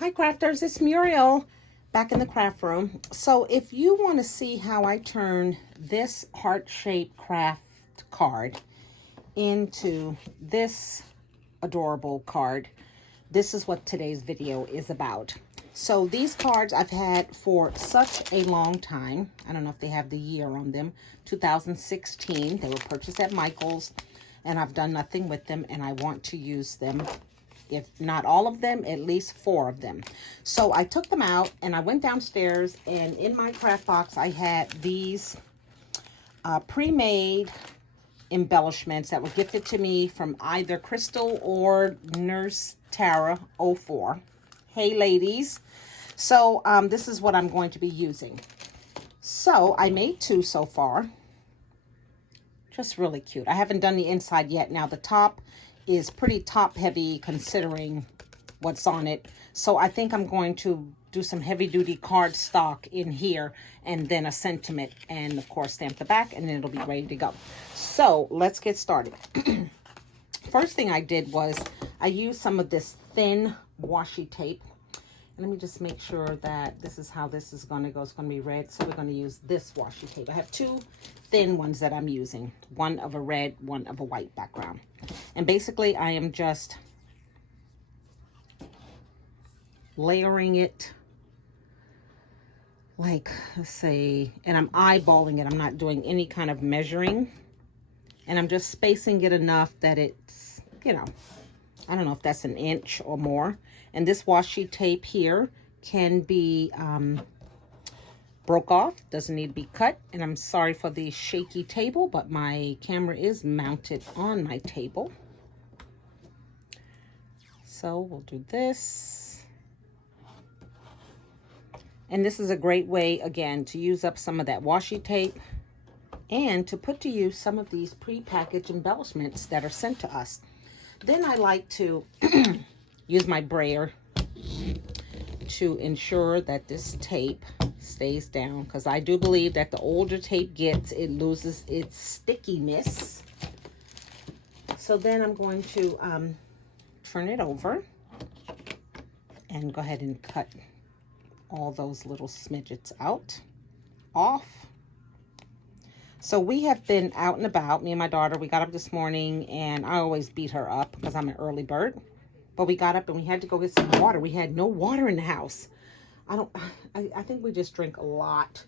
Hi crafters, it's Muriel back in the craft room. So if you want to see how I turn this heart-shaped craft card into this adorable card, this is what today's video is about. So these cards I've had for such a long time. I don't know if they have the year on them. 2016. They were purchased at Michael's and I've done nothing with them and I want to use them. If not all of them, at least 4 of them. So I took them out and I went downstairs, and in my craft box I had these pre-made embellishments that were gifted to me from either Crystal or Nurse Tara 04. Hey ladies. So this is what I'm going to be using. So I made 2 so far. Just really cute. I haven't done the inside yet. Now the top is pretty top heavy considering what's on it. So I think I'm going to do some heavy duty cardstock in here and then a sentiment and of course stamp the back, and then it'll be ready to go. So let's get started. First thing I did was I used some of this thin washi tape. And let me just make sure that this is how this is going to go. It's going to be red, so we're going to use this washi tape. I have 2 thin ones that I'm using, one of a red, one of a white background. And basically I am just layering it like, let's say, and I'm eyeballing it. I'm not doing any kind of measuring, and I'm just spacing it enough that it's, you know, I don't know if that's an inch or more. And this washi tape here can be broke off, doesn't need to be cut. And I'm sorry for the shaky table, but my camera is mounted on my table. So we'll do this. And this is a great way, again, to use up some of that washi tape and to put to use some of these pre-packaged embellishments that are sent to us. Then I like to use my brayer to ensure that this tape stays down, because I do believe that the older tape gets, it loses its stickiness. So then I'm going to turn it over and go ahead and cut all those little smidgets off. So we have been out and about, me and my daughter. We got up this morning, and I always beat her up because I'm an early bird. But we got up and we had to go get some water. We had no water in the house. I think we just drink a lot.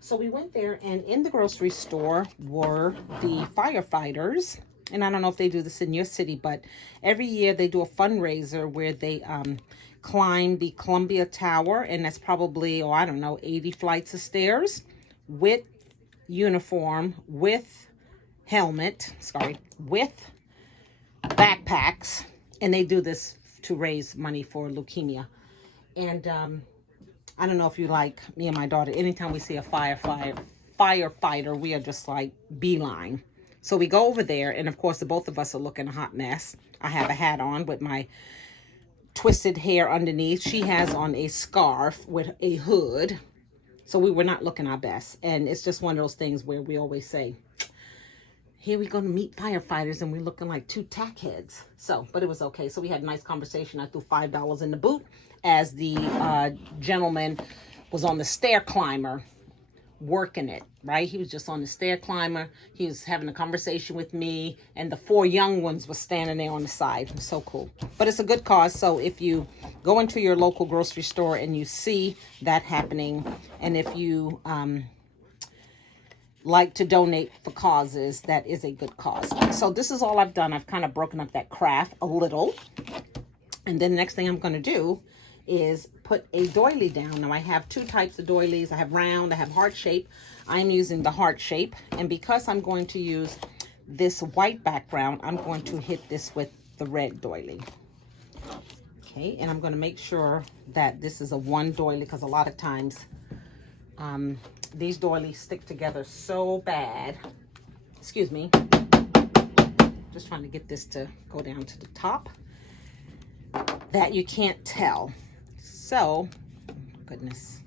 So we went there, and in the grocery store were the firefighters. And I don't know if they do this in your city, but every year they do a fundraiser where they climb the Columbia Tower, and that's probably, oh, I don't know, 80 flights of stairs with uniform, with helmet, with backpacks. And they do this to raise money for leukemia. And I don't know if you like me and my daughter, anytime we see a firefighter, we are just like beeline. So we go over there, and of course the both of us are looking a hot mess. I have a hat on with my twisted hair underneath. She has on a scarf with a hood. So we were not looking our best. And it's just one of those things where we always say, here we go to meet firefighters, and we're looking like 2 tack heads. So, but it was okay. So we had a nice conversation. I threw $5 in the boot as the gentleman was on the stair climber working it, right? He was just on the stair climber. He was having a conversation with me, and the 4 young ones were standing there on the side. It was so cool. But it's a good cause. So if you go into your local grocery store and you see that happening, and if you like to donate for causes, that is a good cause. So this is all I've done. I've kind of broken up that craft a little. And then the next thing I'm going to do is put a doily down. Now I have 2 types of doilies. I have round, I have heart shape. I'm using the heart shape. And because I'm going to use this white background, I'm going to hit this with the red doily. Okay, and I'm going to make sure that this is a 1 doily, because a lot of times these doilies stick together so bad. Excuse me. Just trying to get this to go down to the top that you can't tell. So, goodness.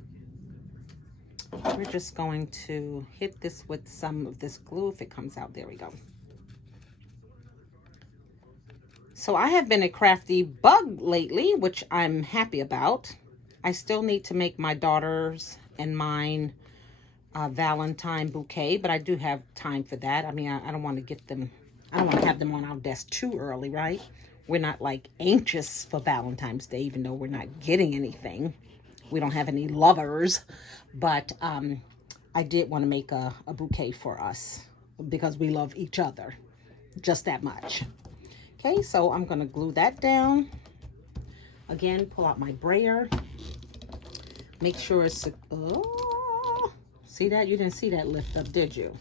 We're just going to hit this with some of this glue if it comes out. There we go. So I have been a crafty bug lately, which I'm happy about. I still need to make my daughter's and mine Valentine bouquet, but I do have time for that. I mean, I don't want to get them, I don't want to have them on our desk too early, right? We're not like anxious for Valentine's Day, even though we're not getting anything. We don't have any lovers, but I did want to make a bouquet for us because we love each other just that much. Okay, so I'm going to glue that down. Again, pull out my brayer. Make sure it's, oh, see that? You didn't see that lift up, did you?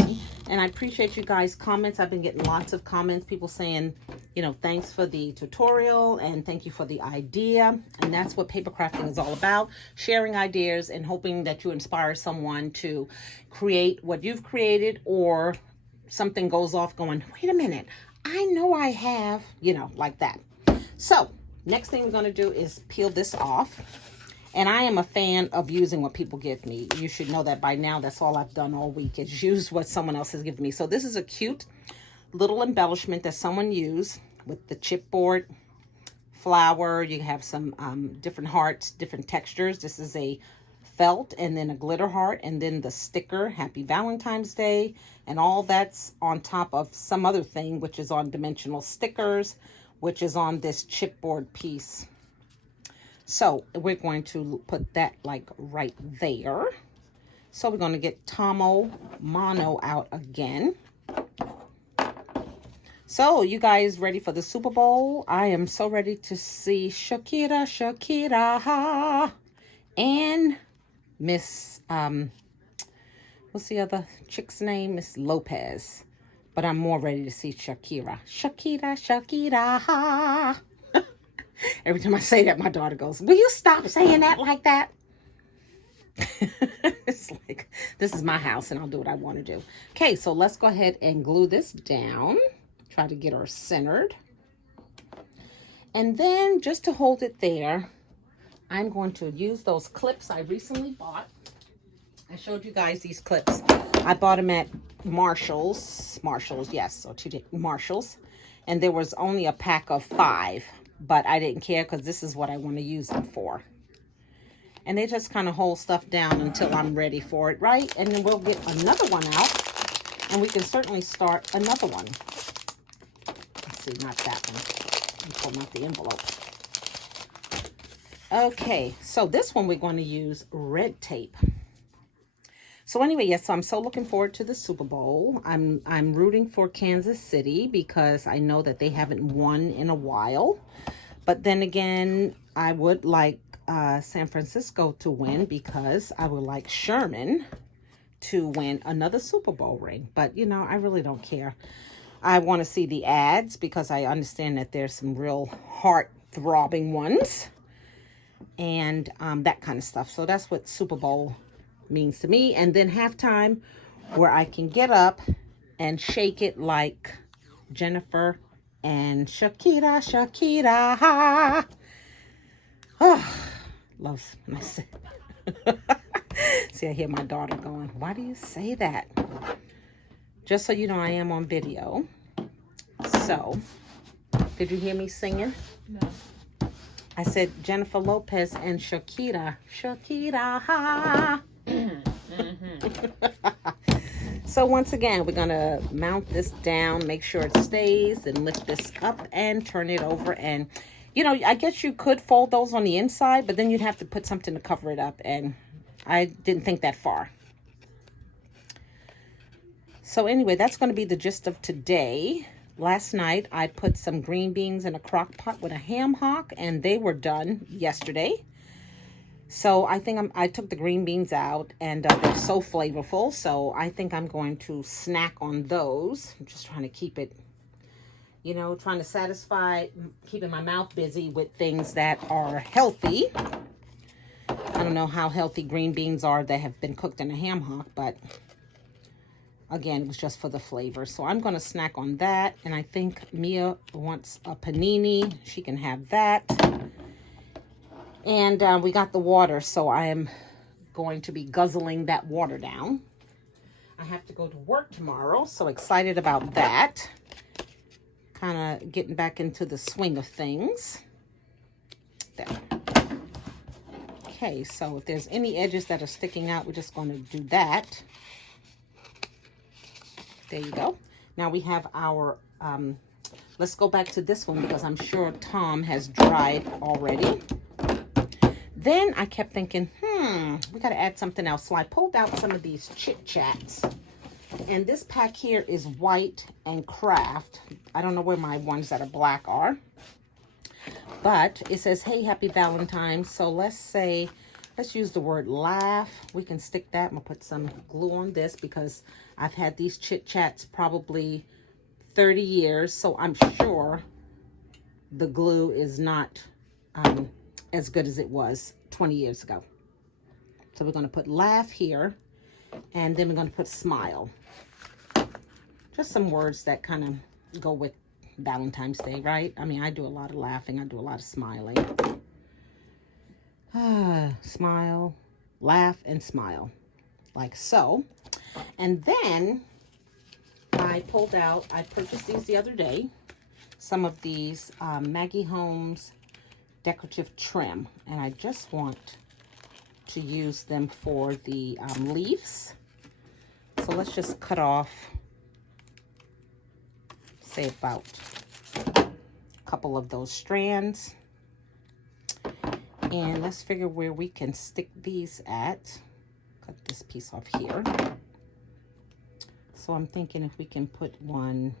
Okay, and I appreciate you guys' comments. I've been getting lots of comments, people saying, you know, thanks for the tutorial and thank you for the idea. And that's what paper crafting is all about, sharing ideas and hoping that you inspire someone to create what you've created, or something goes off going, wait a minute, I know I have, you know, like that. So next thing we're going to do is peel this off. And I am a fan of using what people give me. You should know that by now. That's all I've done all week is use what someone else has given me. So this is a cute little embellishment that someone used with the chipboard flower. You have some different hearts, different textures. This is a felt and then a glitter heart and then the sticker, Happy Valentine's Day. And all that's on top of some other thing, which is on dimensional stickers, which is on this chipboard piece. So we're going to put that like right there. So we're going to get Tomo Mono out again. So you guys ready for the Super Bowl? I am so ready to see Shakira, and Miss, what's the other chick's name? Miss Lopez. But I'm more ready to see Shakira. Shakira. Every time I say that, my daughter goes, will you stop saying that like that? It's like, this is my house and I'll do what I want to do. Okay, so let's go ahead and glue this down. Try to get her centered. And then just to hold it there, I'm going to use those clips I recently bought. I showed you guys these clips. I bought them at Marshall's, yes, or Marshall's. And there was only a pack of 5. But I didn't care because this is what I want to use them for. And they just kind of hold stuff down until I'm ready for it, right? And then we'll get another one out. And we can certainly start another one. Let's see, not that one. I'm pulling out the envelope. Okay, so this one we're going to use red tape. So anyway, yes, so I'm so looking forward to the Super Bowl. I'm rooting for Kansas City because I know that they haven't won in a while. But then again, I would like San Francisco to win because I would like Sherman to win another Super Bowl ring. But, you know, I really don't care. I want to see the ads because I understand that there's some real heart-throbbing ones and that kind of stuff. So that's what Super Bowl means to me. And then halftime where I can get up and shake it like Jennifer and Shakira. Oh, loves my see, I hear my daughter going, why do you say that? Just so you know, I am on video. So did you hear me singing? No. I said Jennifer Lopez and Shakira. So once again, we're going to mount this down, make sure it stays, and lift this up and turn it over. And, you know, I guess you could fold those on the inside, but then you'd have to put something to cover it up. And I didn't think that far. So anyway, that's going to be the gist of today. Last night, I put some green beans in a crock pot with a ham hock, and they were done yesterday. So I think I took the green beans out, and they're so flavorful. So I think I'm going to snack on those. I'm just trying to keep it, you know, trying to satisfy, keeping my mouth busy with things that are healthy. I don't know how healthy green beans are that have been cooked in a ham hock, but again, it was just for the flavor. So I'm going to snack on that. And I think Mia wants a panini. She can have that. And we got the water, so I am going to be guzzling that water down. I have to go to work tomorrow, so excited about that. Kind of getting back into the swing of things. There. Okay, so if there's any edges that are sticking out, we're just going to do that. There you go. Now we have our, let's go back to this one because I'm sure Tom has dried already. Then I kept thinking, we got to add something else. So I pulled out some of these Chit Chats. And this pack here is white and Kraft. I don't know where my ones that are black are. But it says, hey, happy Valentine's. So let's use the word laugh. We can stick that. I'm going to put some glue on this because I've had these Chit Chats probably 30 years. So I'm sure the glue is not as good as it was 20 years ago. So we're going to put laugh here. And then we're going to put smile. Just some words that kind of go with Valentine's Day, right? I mean, I do a lot of laughing. I do a lot of smiling. Smile, laugh, and smile. Like so. And then I purchased these the other day. Some of these Maggie Holmes decorative trim. And I just want to use them for the leaves. So let's just cut off, say about a couple of those strands. And let's figure where we can stick these at. Cut this piece off here. So I'm thinking if we can put one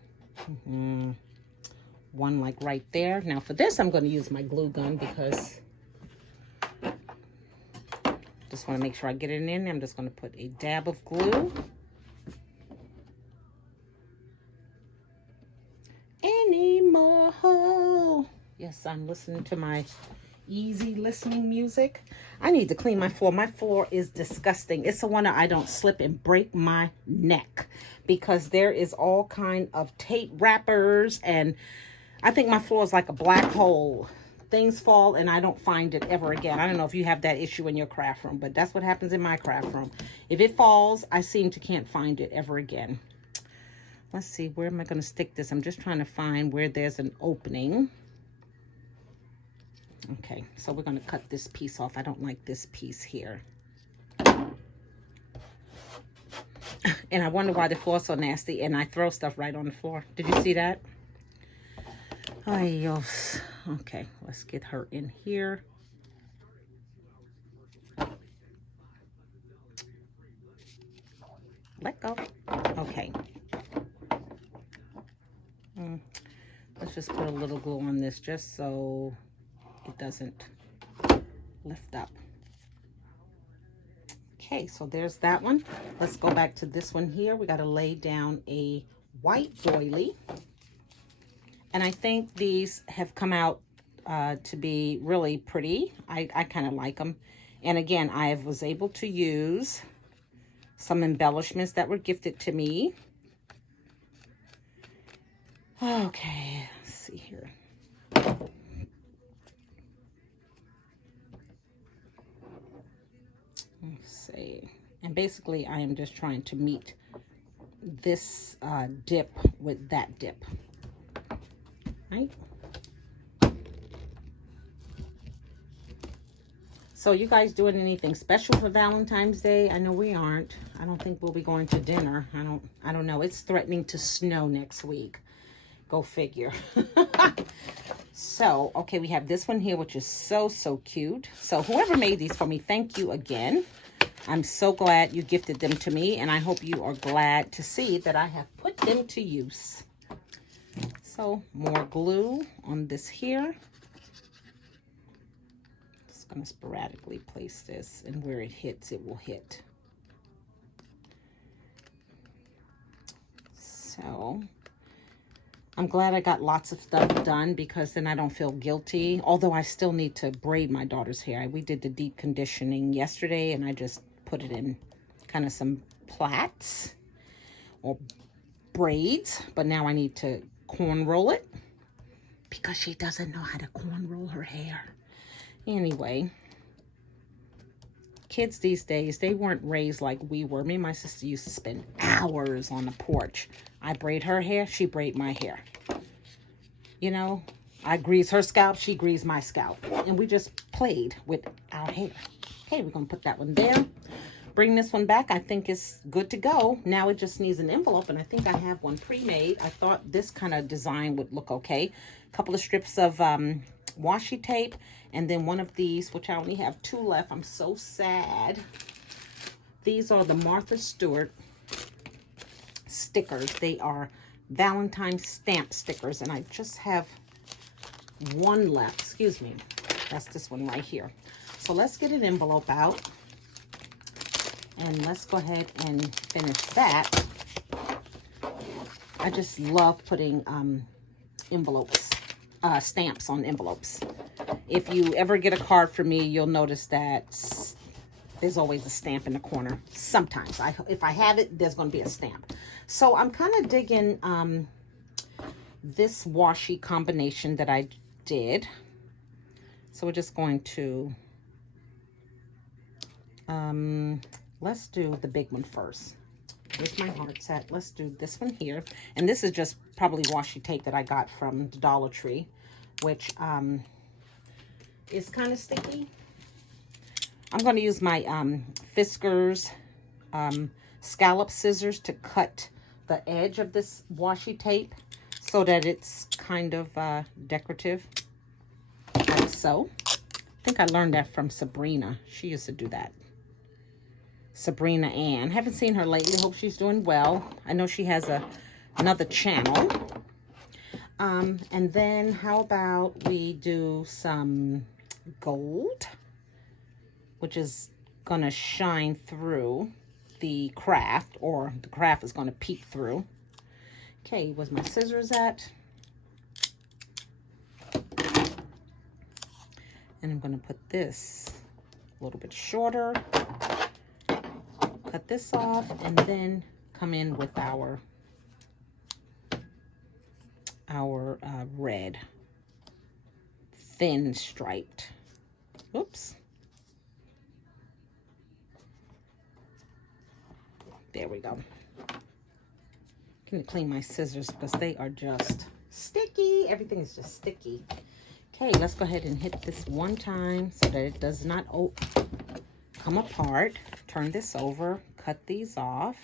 like right there. Now for this, I'm going to use my glue gun because just want to make sure I get it in. I'm just going to put a dab of glue. Anymore. Yes, I'm listening to my easy listening music. I need to clean my floor. My floor is disgusting. It's a wonder I don't slip and break my neck because there is all kind of tape wrappers, and I think my floor is like a black hole. Things fall and I don't find it ever again. I don't know if you have that issue in your craft room, but that's what happens in my craft room. If it falls, I seem to can't find it ever again. Let's see, where am I going to stick this? I'm just trying to find where there's an opening. Okay, so we're going to cut this piece off. I don't like this piece here. And I wonder why the floor's so nasty and I throw stuff right on the floor. Did you see that? Ay, Dios. Okay, let's get her in here. Let go. Okay. Let's just put a little glue on this just so it doesn't lift up. Okay, so there's that one. Let's go back to this one here. We got to lay down a white doily. And I think these have come out to be really pretty. I kind of like them. And again, I was able to use some embellishments that were gifted to me. Okay, let's see here. Let's see. And basically, I am just trying to meet this dip with that dip. Right? So you guys doing anything special for Valentine's Day? I know we aren't. I don't think we'll be going to dinner. I don't know. It's threatening to snow next week. Go figure. So, okay, we have this one here, which is so cute. So whoever made these for me, thank you again. I'm so glad you gifted them to me, and I hope you are glad to see that I have put them to use. So more glue on this here. Just going to sporadically place this, and where it hits, it will hit. So I'm glad I got lots of stuff done because then I don't feel guilty. Although I still need to braid my daughter's hair. We did the deep conditioning yesterday, and I just put it in kind of some plaits or braids. But now I need to corn roll it because she doesn't know how to corn roll her hair. Anyway, kids these days, they weren't raised like we were. Me and my sister used to spend hours on the porch. I braid her hair, she braid my hair. You know, I grease her scalp, she greased my scalp. And we just played with our hair. Okay, we're going to put that one there. Bring this one back. I think it's good to go. Now it just needs an envelope, and I think I have one pre-made. I thought this kind of design would look okay. A couple of strips of washi tape, and then one of these, which I only have 2 left. I'm so sad. These are the Martha Stewart stickers. They are Valentine's stamp stickers, and I just have 1 left. Excuse me. That's this one right here. So let's get an envelope out. And let's go ahead and finish that. I just love putting envelopes, stamps on envelopes. If you ever get a card from me, you'll notice that there's always a stamp in the corner. Sometimes. If I have it, there's going to be a stamp. So I'm kind of digging this washi combination that I did. So we're just going to... let's do the big one first. Where's my heart set? Let's do this one here. And this is just probably washi tape that I got from the Dollar Tree, which is kind of sticky. I'm going to use my Fiskars scallop scissors to cut the edge of this washi tape so that it's kind of decorative, like so. I think I learned that from Sabrina. She used to do that. Sabrina Ann. Haven't seen her lately. Hope she's doing well. I know she has another channel. And then how about we do some gold, which is gonna shine through the Kraft, or the Kraft is gonna peek through. Okay, where's my scissors at? And I'm gonna put this a little bit shorter. Cut this off, and then come in with our red, thin striped. Oops. There we go. Can you clean my scissors because they are just sticky. Everything is just sticky. Okay, let's go ahead and hit this one time so that it does not come apart. Turn this over, cut these off.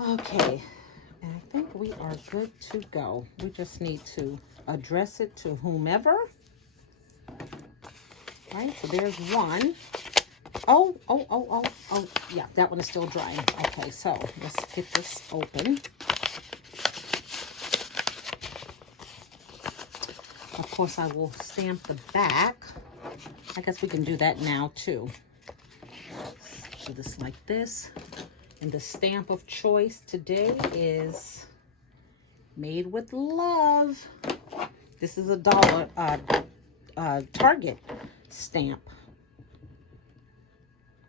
Okay, and I think we are good to go. We just need to address it to whomever. Right, so there's one. Oh, yeah, that one is still drying. Okay, so let's get this open. Of course, I will stamp the back. I guess we can do that now, too. Do this like this. And the stamp of choice today is Made with Love. This is a Target stamp.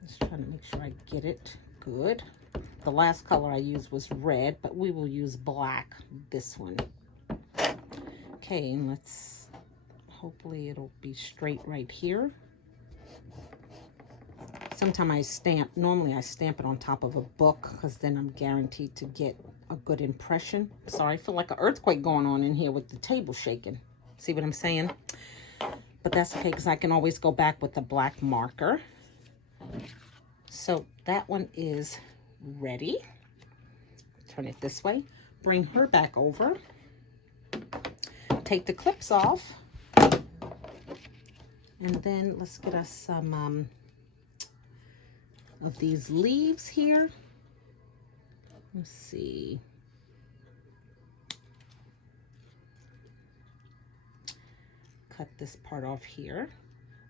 Just trying to make sure I get it good. The last color I used was red, but we will use black this one. Okay, and let's, hopefully it'll be straight right here. Sometimes normally I stamp it on top of a book because then I'm guaranteed to get a good impression. Sorry, I feel like an earthquake going on in here with the table shaking. See what I'm saying? But that's okay because I can always go back with the black marker. So that one is ready. Turn it this way. Bring her back over. Take the clips off. And then let's get us some of these leaves here. Let's see. Cut this part off here.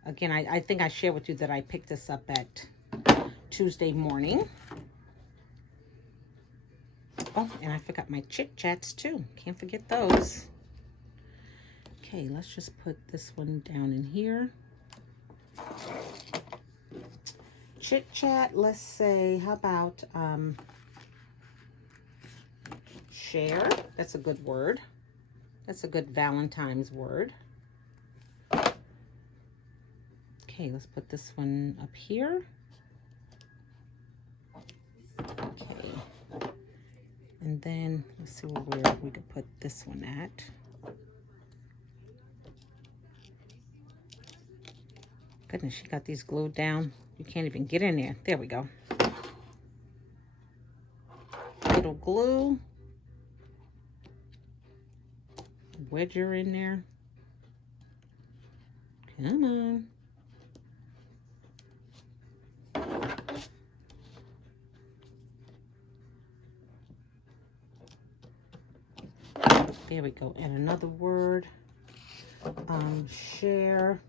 Again, I think I shared with you that I picked this up at Tuesday morning. Oh, and I forgot my Chit Chats too. Can't forget those. Okay, let's just put this one down in here. Chit Chat, let's say, how about share? That's a good word. That's a good Valentine's word. Okay, let's put this one up here. Okay. And then let's see where we could put this one at. Goodness, she got these glued down. You can't even get in there. There we go. Little glue. Wedge her in there. Come on. There we go. And another word. Share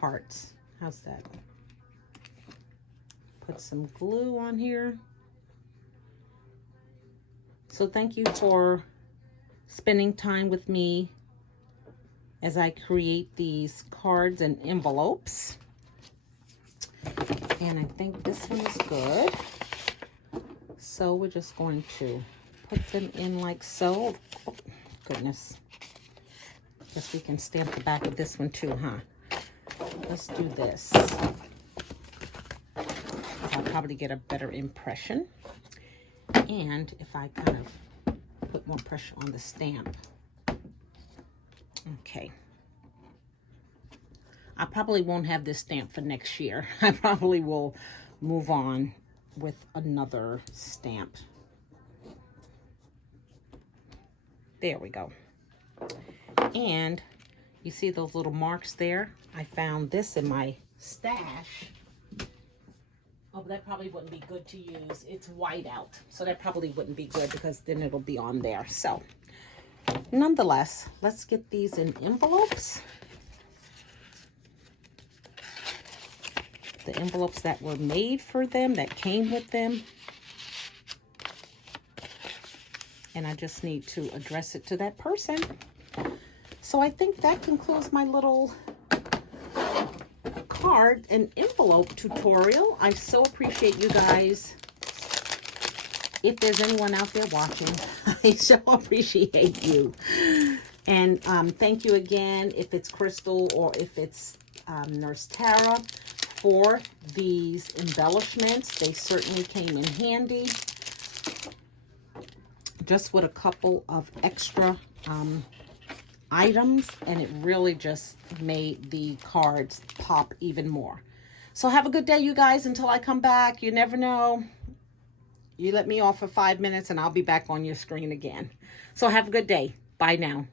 hearts. How's that? Put some glue on here. So thank you for spending time with me as I create these cards and envelopes. And I think this one is good. So we're just going to put them in like so. Oh, goodness. Guess we can stamp the back of this one too, huh? Let's do this. I'll probably get a better impression. And if I kind of put more pressure on the stamp. Okay. I probably won't have this stamp for next year. I probably will move on with another stamp. There we go. And you see those little marks there? I found this in my stash. Oh, that probably wouldn't be good to use. It's white out, so that probably wouldn't be good because then it'll be on there. So, nonetheless, let's get these in envelopes. The envelopes that were made for them, that came with them. And I just need to address it to that person. So I think that concludes my little card and envelope tutorial. I so appreciate you guys. If there's anyone out there watching, I so appreciate you. And thank you again, if it's Crystal or if it's Nurse Tara, for these embellishments. They certainly came in handy. Just with a couple of extra items, and it really just made the cards pop even more. So have a good day, you guys, until I come back. You never know. You let me off for 5 minutes and I'll be back on your screen again. So have a good day. Bye now.